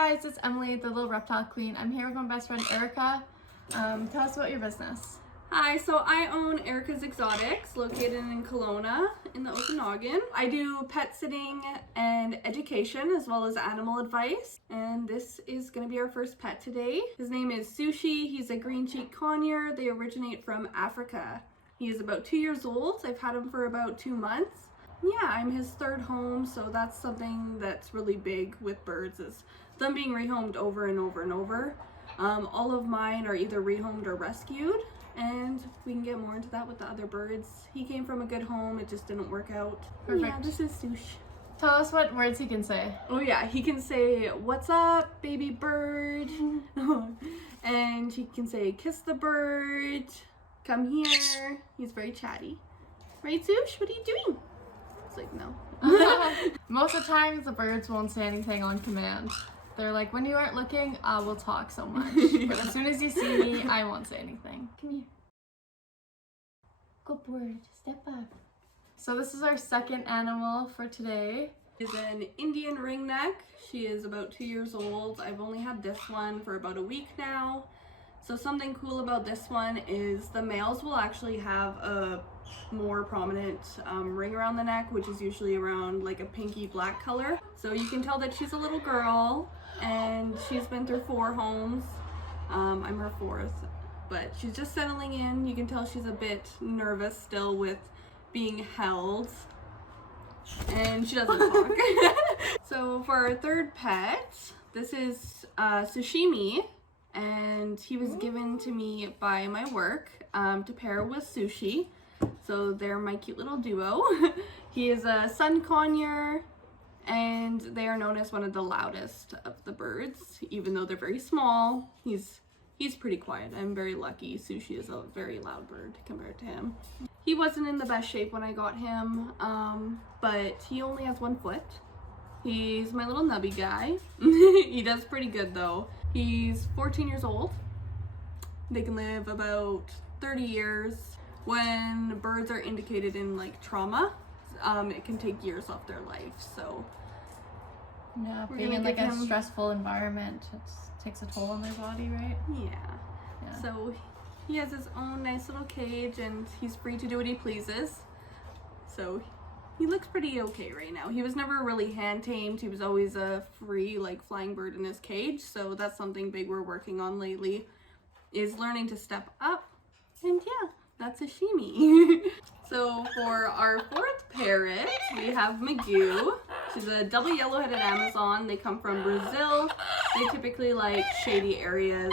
guys, it's Emily, the little reptile queen. I'm here with my best friend Erika. Tell us about your business. Hi, so I own Erika's Exotics, located in Kelowna in the Okanagan. I do pet sitting and education as well as animal advice. And this is going to be our first pet today. His name is Sushi. He's a green cheek conure. They originate from Africa. He is about 2 years old. I've had him for about 2 months. Yeah, I'm his third home, so that's something that's really big with birds, is them being rehomed over and over and over. All of mine are either rehomed or rescued, and we can get more into that with the other birds. He came from a good home, it just didn't work out. Perfect. Yeah, this is Sush. Tell us what words he can say. Oh yeah, he can say, "What's up, baby bird?" And he can say, "Kiss the bird, come here." He's very chatty. Right, Sush? What are you doing? It's like, no. Most of the times the birds won't say anything on command. They're like, when you aren't looking, we'll talk so much. But as soon as you see me, I won't say anything. Come here. Good bird. Step up. So this is our second animal for today. Is an Indian ringneck. She is about 2 years old. I've only had this one for about a week now. So something cool about this one is the males will actually have a more prominent ring around the neck, which is usually around like a pinky black color. So you can tell that she's a little girl, and she's been through 4 homes. I'm her 4th, but she's just settling in. You can tell she's a bit nervous still with being held, and she doesn't talk. So for our third pet, this is Sushimi, and he was given to me by my work to pair with Sushi. So they're my cute little duo. He is a sun conure, and they are known as one of the loudest of the birds, even though they're very small. He's pretty quiet. I'm very lucky. Sushi is a very loud bird compared to him. He wasn't in the best shape when I got him, but he only has 1 foot. He's my little nubby guy. He does pretty good though. He's 14 years old. They can live about 30 years. When birds are indicated in like trauma, it can take years off their life. So yeah, being in like a stressful environment, it takes a toll on their body, right? Yeah. So he has his own nice little cage, and he's free to do what he pleases. So he looks pretty okay right now. He was never really hand tamed. He was always a free like flying bird in his cage. So that's something big we're working on lately, is learning to step up. And yeah, that's a shimmy. So for our 4th parrot, we have Magoo. She's a double yellow-headed Amazon. They come from Brazil. They typically like shady areas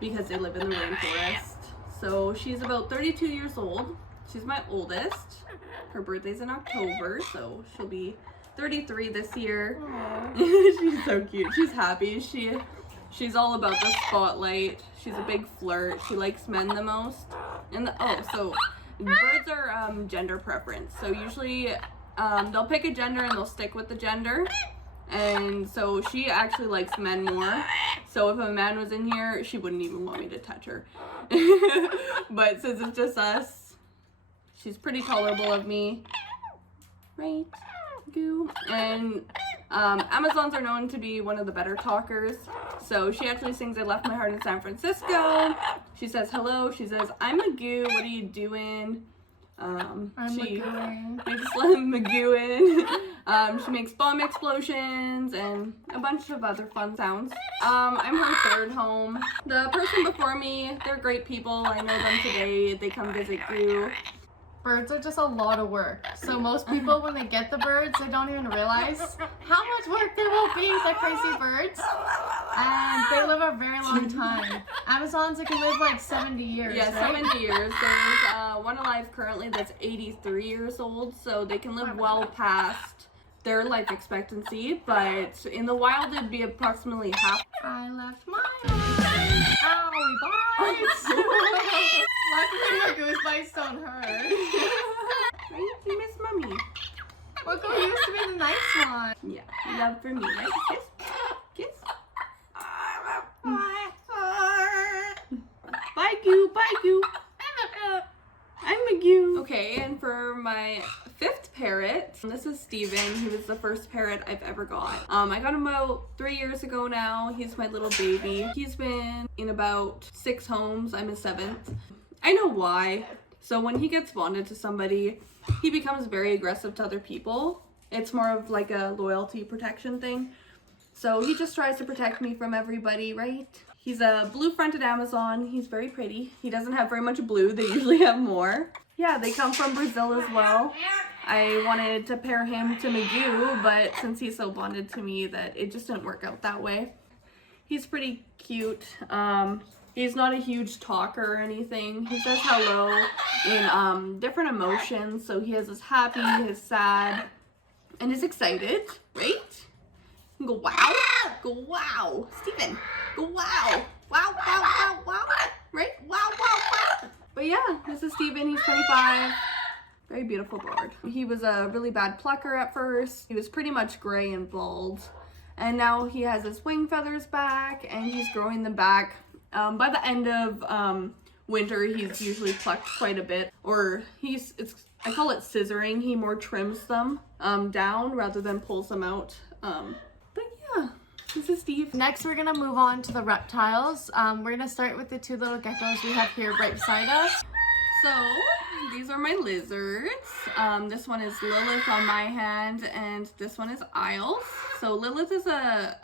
because they live in the rainforest. So she's about 32 years old. She's my oldest. Her birthday's in October, so she'll be 33 this year. She's so cute. She's happy. She's all about the spotlight. She's a big flirt. She likes men the most. And so birds are gender preference. So usually they'll pick a gender and they'll stick with the gender. And so she actually likes men more. So if a man was in here, she wouldn't even want me to touch her. But since it's just us, she's pretty tolerable of me. Right? Goo. And Amazons are known to be one of the better talkers. So she actually sings "I Left My Heart in San Francisco." She says hello. She says, "I'm Magoo. What are you doing?" She makes Magoo in. She makes bomb explosions and a bunch of other fun sounds. I'm her 3rd home. The person before me, they're great people. I know them today. They come visit Goo. Birds are just a lot of work. So most people, when they get the birds, they don't even realize how much work there will be. They're crazy birds. And they live a very long time. Amazons, they can live like 70 years, Yeah, right? 70 years. There's one alive currently that's 83 years old, so they can live well past their life expectancy, but in the wild it'd be approximately half. I left my heart. Owie, bites! Luckily, my goose bites don't hurt. Right? You miss mommy. What go used to be the nice one? Yeah, love for me, right? Kiss. Kiss. Bye, Goo. Bye, Goo. I'm Magoo. Okay, and for my 5th parrot. This is Steven. He was the first parrot I've ever got. I got him about 3 years ago now. He's my little baby. He's been in about 6 homes. I'm his 7th. I know why. So when he gets bonded to somebody, he becomes very aggressive to other people. It's more of like a loyalty protection thing. So he just tries to protect me from everybody, right? He's a blue-fronted Amazon. He's very pretty. He doesn't have very much blue. They usually have more. Yeah, they come from Brazil as well. I wanted to pair him to Magoo, but since he's so bonded to me that it just didn't work out that way. He's pretty cute. He's not a huge talker or anything. He says hello in different emotions. So he has his happy, his sad, and his excited, right? Go wow, go wow, Steven, go wow, wow, wow, wow, wow, right? Wow, wow, wow. But yeah, this is Steven, he's 25, very beautiful bird. He was a really bad plucker at first. He was pretty much gray and bald. And now he has his wing feathers back and he's growing them back. By the end of winter, he's usually plucked quite a bit. Or I call it scissoring. He more trims them down rather than pulls them out. But yeah, this is Steve. Next, we're gonna move on to the reptiles. We're gonna start with the 2 little geckos we have here right beside us. So, these are my lizards. This one is Lilith on my hand, and this one is Isles. So Lilith is a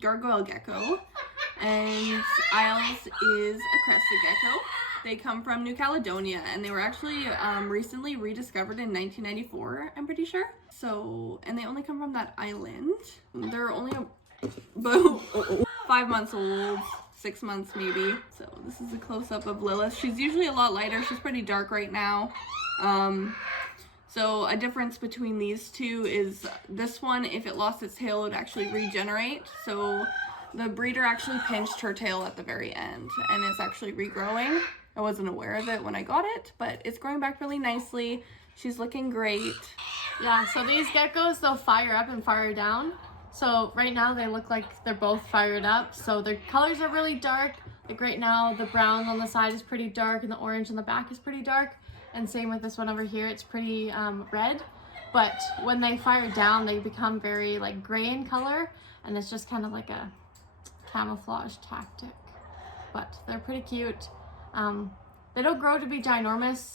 gargoyle gecko, and Isles is a crested gecko. They come from New Caledonia, and they were actually recently rediscovered in 1994, I'm pretty sure. So, and they only come from that island. They're only about 5 months old, 6 months maybe. So this is a close-up of Lilith. She's usually a lot lighter. She's pretty dark right now. So a difference between these two is this one, if it lost its tail, it would actually regenerate. So the breeder actually pinched her tail at the very end, and it's actually regrowing. I wasn't aware of it when I got it, but it's growing back really nicely. She's looking great. Yeah, so these geckos, they'll fire up and fire down. So right now they look like they're both fired up. So their colors are really dark. Like right now, the brown on the side is pretty dark and the orange on the back is pretty dark. And same with this one over here, it's pretty red. But when they fire down, they become very like gray in color. And it's just kind of like a camouflage tactic. But they're pretty cute. They don't grow to be ginormous.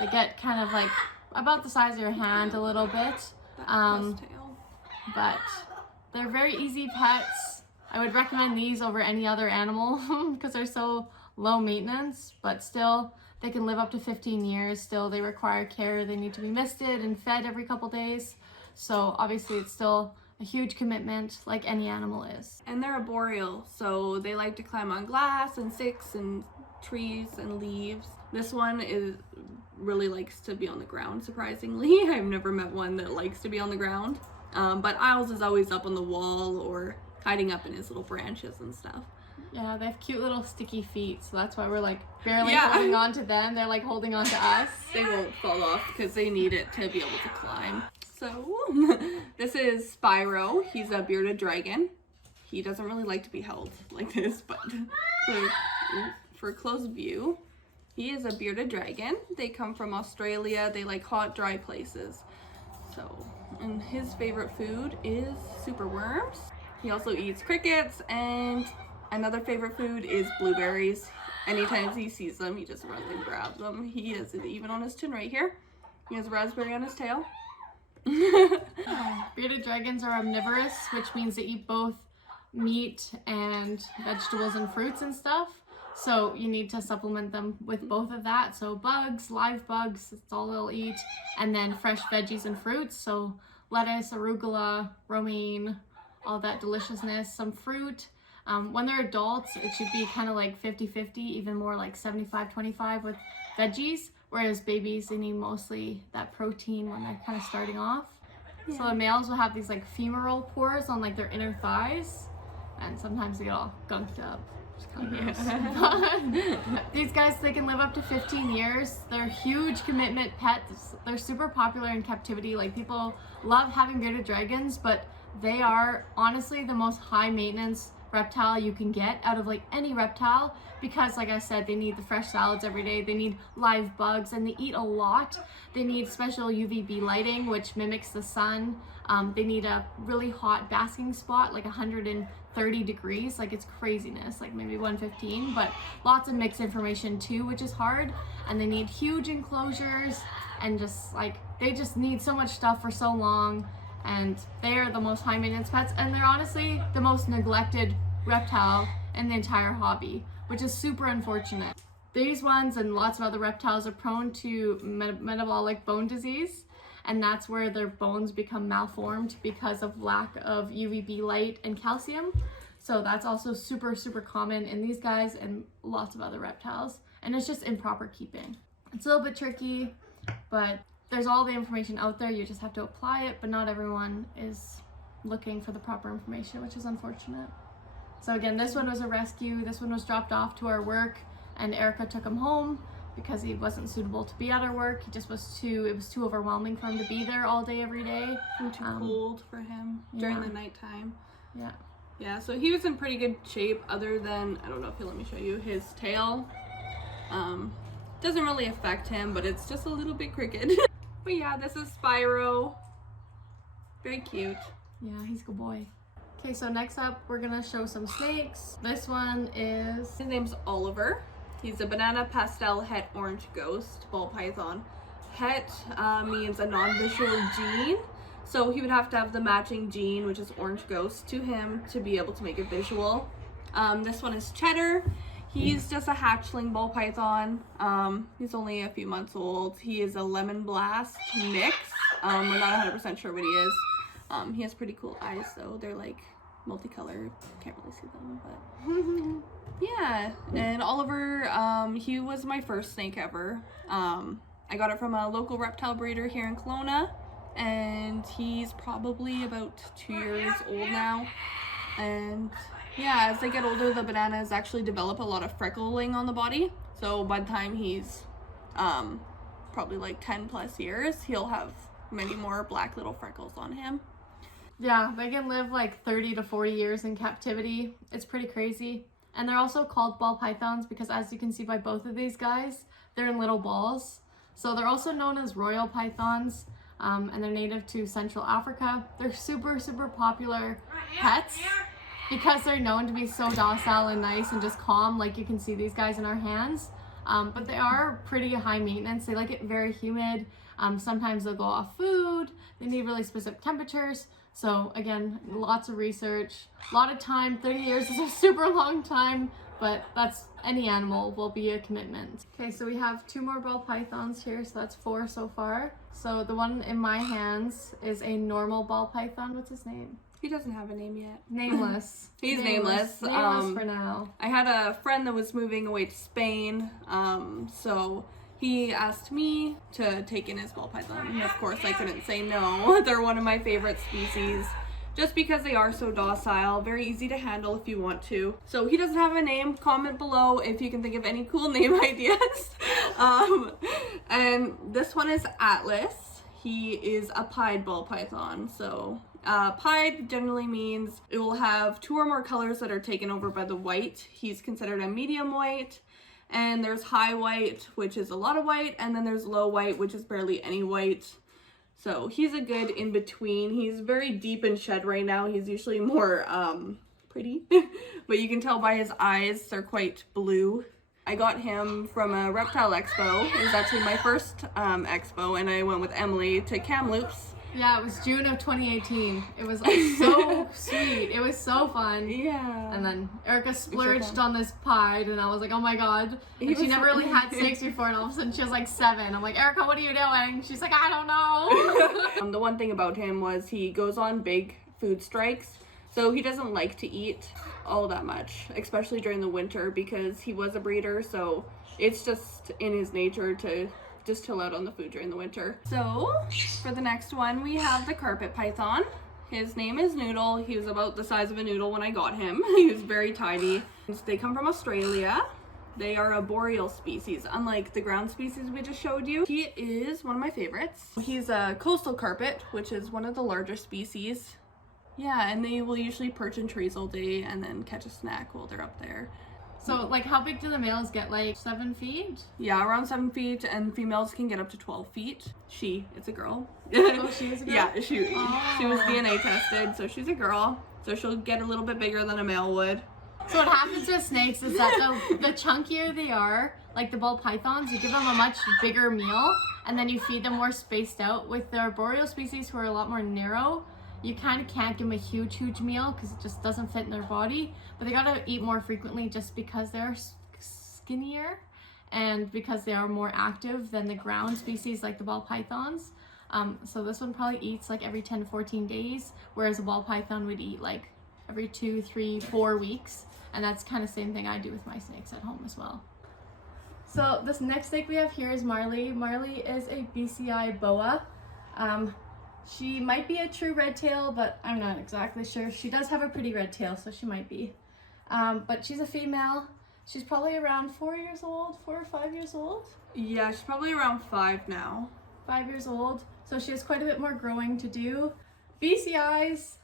They get kind of like about the size of your hand a little bit. But they're very easy pets. I would recommend these over any other animal because they're so low maintenance, but still they can live up to 15 years. Still they require care. They need to be misted and fed every couple days. So obviously it's still a huge commitment like any animal is. And they're arboreal, so they like to climb on glass and sticks and trees and leaves. This one really likes to be on the ground, surprisingly. I've never met one that likes to be on the ground. But Isles is always up on the wall or hiding up in his little branches and stuff. Yeah, they have cute little sticky feet, so that's why we're like barely holding on to them. They're like holding on to us. They won't fall off because they need it to be able to climb. So, this is Spyro. He's a bearded dragon. He doesn't really like to be held like this, but for a close view, he is a bearded dragon. They come from Australia. They like hot, dry places. So, and his favorite food is super worms. He also eats crickets, and another favorite food is blueberries. Anytime he sees them, he just runs and grabs them. He has it even on his chin right here. He has a raspberry on his tail. Bearded dragons are omnivorous, which means they eat both meat and vegetables and fruits and stuff. So you need to supplement them with both of that. So bugs, live bugs, that's all they'll eat. And then fresh veggies and fruits. So lettuce, arugula, romaine, all that deliciousness, some fruit. When they're adults, it should be kind of like 50-50, even more like 75-25 with veggies. Whereas babies, they need mostly that protein when they're kind of starting off. Yeah. So the males will have these like femoral pores on like their inner thighs. And sometimes they get all gunked up. These guys, they can live up to 15 years. They're huge commitment pets. They're super popular in captivity. Like people love having bearded dragons, but they are honestly the most high maintenance reptile you can get out of like any reptile, because like I said, they need the fresh salads every day, they need live bugs, and they eat a lot. They need special UVB lighting which mimics the sun. They need a really hot basking spot, like 130 degrees, like it's craziness, like maybe 115, but lots of mixed information too, which is hard. And they need huge enclosures, and just like they just need so much stuff for so long. And they are the most high maintenance pets, and they're honestly the most neglected reptile in the entire hobby, which is super unfortunate. These ones and lots of other reptiles are prone to metabolic bone disease, and that's where their bones become malformed because of lack of UVB light and calcium. So that's also super common in these guys and lots of other reptiles, and it's just improper keeping. It's a little bit tricky, but there's all the information out there, you just have to apply it, but not everyone is looking for the proper information, which is unfortunate. So again, this one was a rescue. This one was dropped off to our work, and Erika took him home because he wasn't suitable to be at our work. He just was it was too overwhelming for him to be there all day, every day. And too cold for him during the nighttime. Yeah. Yeah, so he was in pretty good shape other than, I don't know if he'll let me show you, his tail. Doesn't really affect him, but it's just a little bit crooked. But yeah, this is Spyro. Very cute. Yeah, he's a good boy. Okay, so next up, we're gonna show some snakes. This one is... His name's Oliver. He's a banana pastel het orange ghost ball python. Het means a non-visual gene. So he would have to have the matching gene, which is orange ghost, to him to be able to make it visual. This one is Cheddar. He's just a hatchling ball python. He's only a few months old. He is a lemon blast mix. We're not 100% sure what he is. He has pretty cool eyes though. They're like multicolored. Can't really see them, but yeah. And Oliver, he was my first snake ever. I got it from a local reptile breeder here in Kelowna, and he's probably about 2 years old now. And yeah, as they get older, the bananas actually develop a lot of freckling on the body. So by the time he's probably like 10 plus years, he'll have many more black little freckles on him. Yeah, they can live like 30 to 40 years in captivity. It's pretty crazy. And they're also called ball pythons because, as you can see by both of these guys, they're in little balls. So they're also known as royal pythons, and they're native to Central Africa. They're super popular pets because they're known to be so docile and nice and just calm, like you can see these guys in our hands. But they are pretty high maintenance. They like it very humid. Sometimes they'll go off food. They need really specific temperatures. So again, lots of research, a lot of time. 30 years is a super long time, but that's, any animal will be a commitment. Okay, so we have 2 more ball pythons here, so that's 4 so far. So the one in my hands is a normal ball python. What's his name? He doesn't have a name yet. Nameless. He's nameless. Nameless for now. I had a friend that was moving away to Spain, so he asked me to take in his ball python, and of course I couldn't say no. They're one of my favorite species, just because they are so docile, very easy to handle if you want to. So he doesn't have a name. Comment below if you can think of any cool name ideas. And this one is Atlas. He is a pied ball python. So pied generally means it will have 2 or more colors that are taken over by the white. He's considered a medium white. And there's high white, which is a lot of white, and then there's low white, which is barely any white. So he's a good in between. He's very deep in shed right now. He's usually more pretty, but you can tell by his eyes, they're quite blue. I got him from a reptile expo. It was actually my first expo, and I went with Emily to Kamloops. Yeah, it was June of 2018. It was like so sweet. It was so fun. Yeah. And then Erika splurged on this pied, and I was like, oh my god. And she never really had snakes before, and all of a sudden she was like 7. I'm like, Erika, what are you doing? She's like, I don't know. The one thing about him was he goes on big food strikes. So he doesn't like to eat all that much, especially during the winter, because he was a breeder. So it's just in his nature to just chill out on the food during the winter. So for the next one, we have the carpet python. His name is Noodle. He was about the size of a noodle when I got him. He was very tiny. They come from Australia. They are a boreal species, unlike the ground species we just showed you. He is one of my favorites. He's a coastal carpet, which is one of the larger species. Yeah, and they will usually perch in trees all day and then catch a snack while they're up there. So, like, how big do the males get? Like 7 feet? Yeah, around 7 feet, and females can get up to 12 feet. It's a girl. Oh, she is a girl? Yeah, she was DNA tested, so she's a girl. So she'll get a little bit bigger than a male would. So what happens with snakes is that the chunkier they are, like the ball pythons, you give them a much bigger meal, and then you feed them more spaced out. With the arboreal species who are a lot more narrow, you kind of can't give them a huge meal because it just doesn't fit in their body. But they gotta eat more frequently just because they're skinnier and because they are more active than the ground species like the ball pythons. So this one probably eats like every 10 to 14 days, whereas a ball python would eat like every 2, 3, 4 weeks. And that's kind of the same thing I do with my snakes at home as well. So this next snake we have here is Marley. Marley is a BCI boa. She might be a true red tail, but I'm not exactly sure. She does have a pretty red tail, so she might be. But she's a female. She's probably around 4 years old, 4 or 5 years old. Yeah, she's probably around 5 now. 5 years old. So she has quite a bit more growing to do. BCIs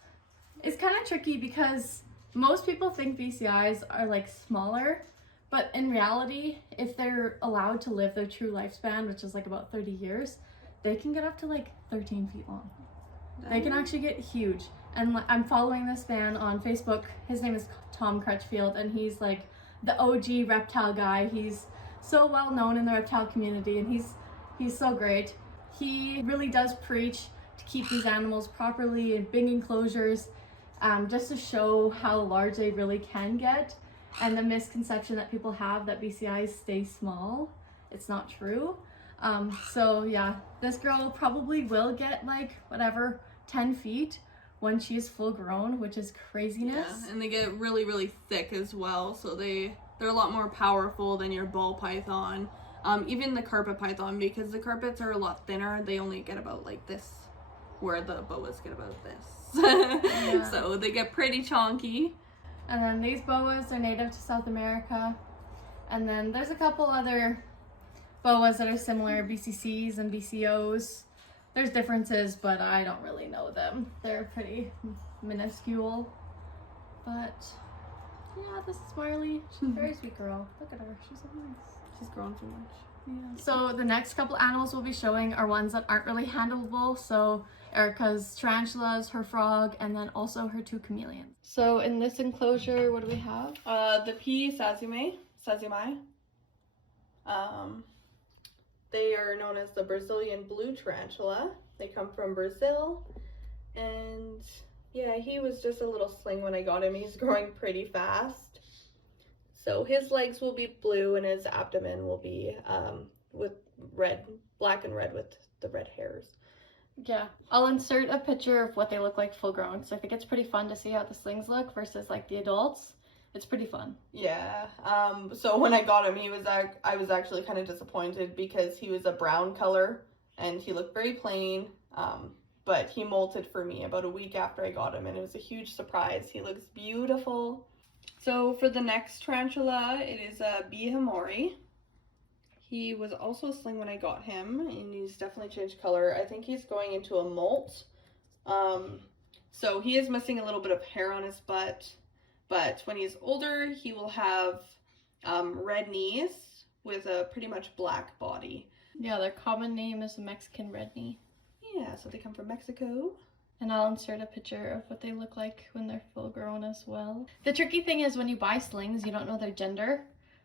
is kind of tricky because most people think BCIs are like smaller, but in reality, if they're allowed to live their true lifespan, which is like about 30 years, they can get up to like 13 feet long. They can actually get huge. And I'm following this man on Facebook. His name is Tom Crutchfield, and he's like the OG reptile guy. He's so well known in the reptile community, and he's so great. He really does preach to keep these animals properly in big enclosures, just to show how large they really can get, and the misconception that people have that BCIs stay small. It's not true. So yeah, this girl probably will get like whatever 10 feet when she's full grown, which is craziness. Yeah, and they get really thick as well, so they're a lot more powerful than your ball python. Even the carpet python, because the carpets are a lot thinner, they only get about like this, where the boas get about this. Yeah. So they get pretty chonky. And then these boas are native to South America. And then there's a couple other boas that are similar, BCCs and BCOs. There's differences, but I don't really know them. They're pretty minuscule. But yeah, this is Marley. She's a very sweet girl. Look at her. She's so nice. She's grown so much. Yeah. So the next couple animals we'll be showing are ones that aren't really handleable. So Erika's tarantulas, her frog, and then also her 2 chameleons. So in this enclosure, what do we have? The P. sazumi. They are known as the Brazilian blue tarantula. They come from Brazil, and yeah, he was just a little sling when I got him. He's growing pretty fast. So his legs will be blue and his abdomen will be with black and red with the red hairs. Yeah, I'll insert a picture of what they look like full grown. So I think it's pretty fun to see how the slings look versus like the adults. It's pretty fun. Yeah. So when I got him, I was actually kind of disappointed because he was a brown color and he looked very plain. But he molted for me about a week after I got him, and it was a huge surprise. He looks beautiful. So for the next tarantula, it is a Bihimori. He was also a sling when I got him, and he's definitely changed color. I think he's going into a molt. So he is missing a little bit of hair on his butt, but when he's older, he will have red knees with a pretty much black body. Yeah, their common name is the Mexican red knee. Yeah, so they come from Mexico. And I'll insert a picture of what they look like when they're full grown as well. The tricky thing is when you buy slings, you don't know their gender.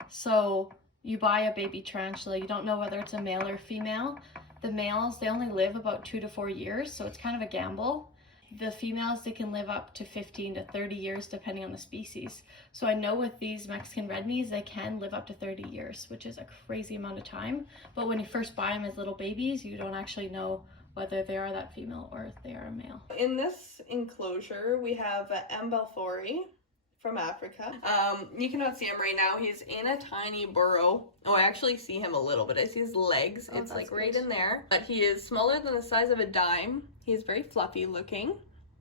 So you buy a baby tarantula, you don't know whether it's a male or female. The males, they only live about 2 to 4 years, so it's kind of a gamble. The females, they can live up to 15 to 30 years depending on the species. So I know with these Mexican red knees, they can live up to 30 years, which is a crazy amount of time. But when you first buy them as little babies, you don't actually know whether they are that female or if they are a male. In this enclosure, we have M. belfori from Africa. You cannot see him right now. He's in a tiny burrow. Oh, I actually see him a little bit. I see his legs. It's like right in there. But he is smaller than the size of a dime. He's very fluffy looking.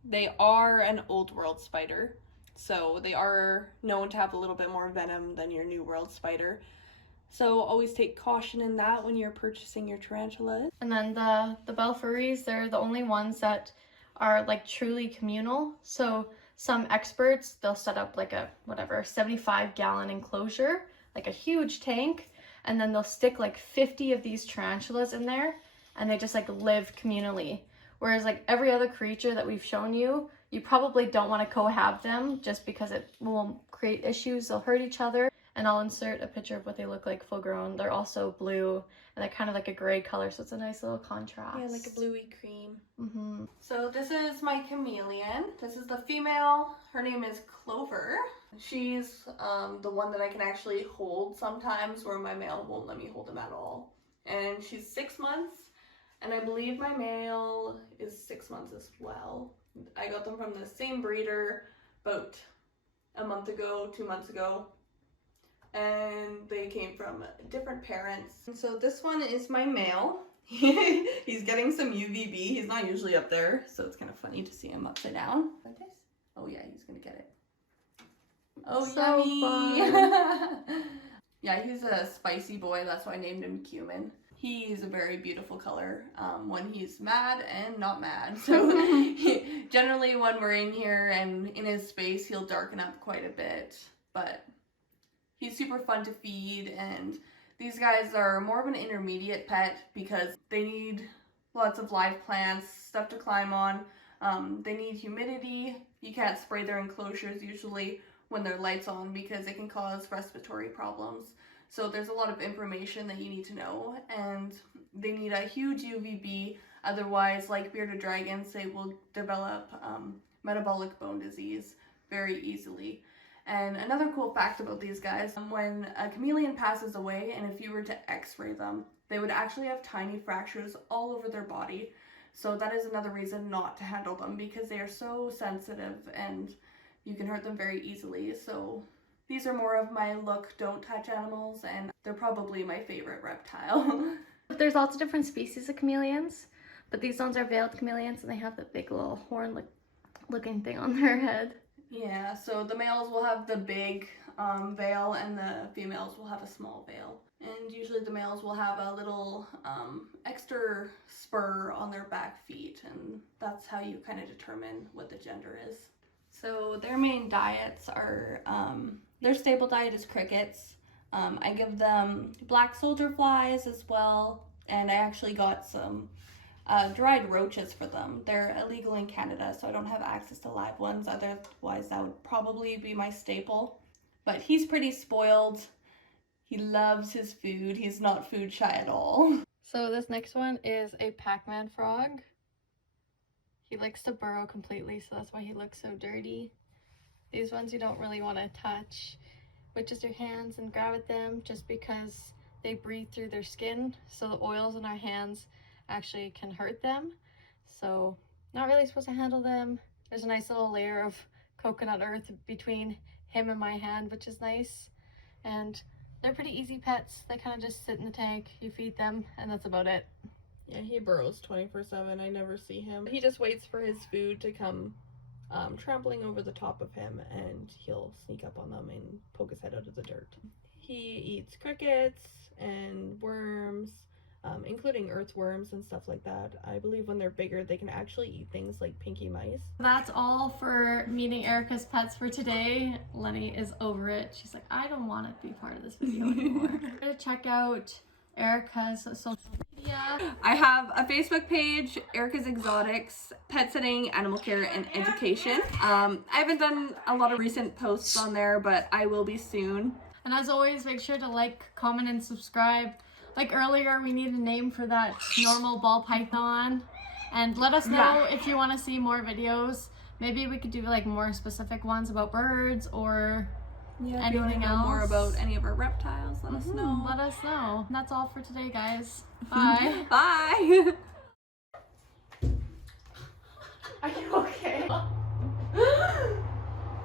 They are an old world spider, so they are known to have a little bit more venom than your new world spider. So always take caution in that when you're purchasing your tarantulas. And then the belfories, they're the only ones that are like truly communal. So some experts, they'll set up like a 75-gallon enclosure, like a huge tank, and then they'll stick like 50 of these tarantulas in there, and they just like live communally. Whereas like every other creature that we've shown you, you probably don't want to cohab them just because it will create issues. They'll hurt each other. And I'll insert a picture of what they look like full grown. They're also blue, and they're kind of like a gray color, so it's a nice little contrast. Yeah, like a bluey cream. Mm-hmm. So this is my chameleon. This is the female. Her name is Clover. She's the one that I can actually hold sometimes, where my male won't let me hold him at all. And she's 6 months, and I believe my male is 6 months as well. I got them from the same breeder about a month ago, 2 months ago. And they came from different parents. So this one is my male. He's getting some UVB. He's not usually up there, so it's kind of funny to see him upside down. Like this. Oh yeah, he's gonna get it. Oh, so yummy! fun. Yeah, he's a spicy boy. That's why I named him Cumin. He's a very beautiful color when he's mad and not mad. So generally when we're in here and in his space, he'll darken up quite a bit, but he's super fun to feed. And these guys are more of an intermediate pet because they need lots of live plants, stuff to climb on. They need humidity. You can't spray their enclosures usually when their light's on because it can cause respiratory problems. So there's a lot of information that you need to know, and they need a huge UVB. Otherwise, like bearded dragons, they will develop metabolic bone disease very easily. And another cool fact about these guys, when a chameleon passes away and if you were to x-ray them, they would actually have tiny fractures all over their body. So that is another reason not to handle them, because they are so sensitive and you can hurt them very easily. So these are more of my look, don't touch animals, and they're probably my favorite reptile. There's lots of different species of chameleons, but these ones are veiled chameleons, and they have the big little horn looking thing on their head. Yeah, so the males will have the big veil and the females will have a small veil. And usually the males will have a little extra spur on their back feet, and that's how you kind of determine what the gender is. So their main diets are, their staple diet is crickets. I give them black soldier flies as well, and I actually got some dried roaches for them. They're illegal in Canada, so I don't have access to live ones. Otherwise, that would probably be my staple. But he's pretty spoiled. He loves his food. He's not food shy at all. So this next one is a Pac-Man frog. He likes to burrow completely, so that's why he looks so dirty. These ones you don't really want to touch with just your hands and grab at them, just because they breathe through their skin, so the oils in our hands actually can hurt them. So not really supposed to handle them. There's a nice little layer of coconut earth between him and my hand, which is nice. And they're pretty easy pets. They kind of just sit in the tank, you feed them, and that's about it. Yeah, he burrows 24/7. I never see him. He just waits for his food to come trampling over the top of him, and he'll sneak up on them and poke his head out of the dirt. He eats crickets and worms, including earthworms and stuff like that. I believe when they're bigger, they can actually eat things like pinky mice. That's all for meeting Erika's pets for today. Lenny is over it. She's like, I don't want to be part of this video anymore. Check out Erika's social media. I have a Facebook page, Erika's Exotics, pet sitting, animal care, and education. I haven't done a lot of recent posts on there, but I will be soon. And as always, make sure to like, comment, and subscribe. Like earlier, we need a name for that normal ball python. And let us know if you want to see more videos. Maybe we could do like more specific ones about birds or anything else. More about any of our reptiles, let us know. Let us know. And that's all for today, guys. Bye. Bye.